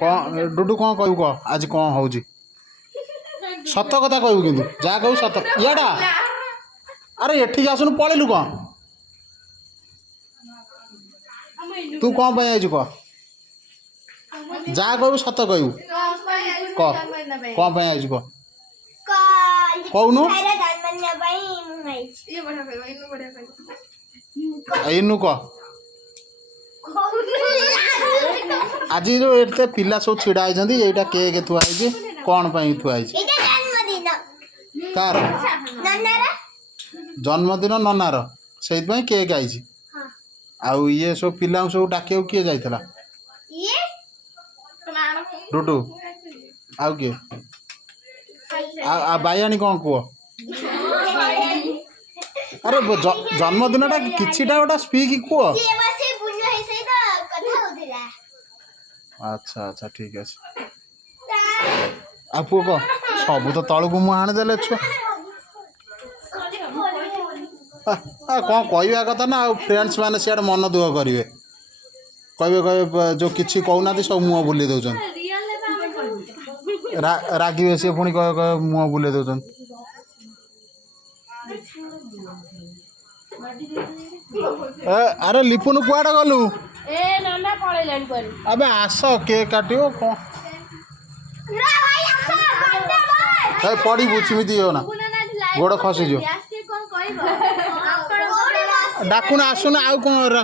कौन डुडू कौन कहू कह आज कौन हूँ सत कथा कहू कि जहाँ कहू सत याडा अरे एठिक आसुन पलैलु कौन तू कौन पे आई कह जहाँ कहू सत कहू कह कौन पे आई कह कहूनु इनू कह आज जो एते पिला सब छिड़ा होती ये केक थुआई कौन पाई थुआई कार जन्मदिन ननार से केक आई आउ ये सब पिला सब डाक किए जाइला डुडू आउ किए बायाणी कौन कह अरे जन्मदिनटा किछिटा गोटा स्पीक कह अच्छा अच्छा ठीक है आ पुओ कह सब तो तलू मुँह आनीदे छुआ कौन कहवा कथा ना फ्रेंड्स मैंने सियाड़े मन दुख करेंगे कहे जो किसी कहना सब मुँह बुले दौरान रागे सी पुणी कह मुँह बुले दौरान अरे लिपुन कुआड़े गलु अबे आस केक काट कौन पड़ू चिमिति हो ना गोड़ खसीज डाकुन आसुना आउ कौन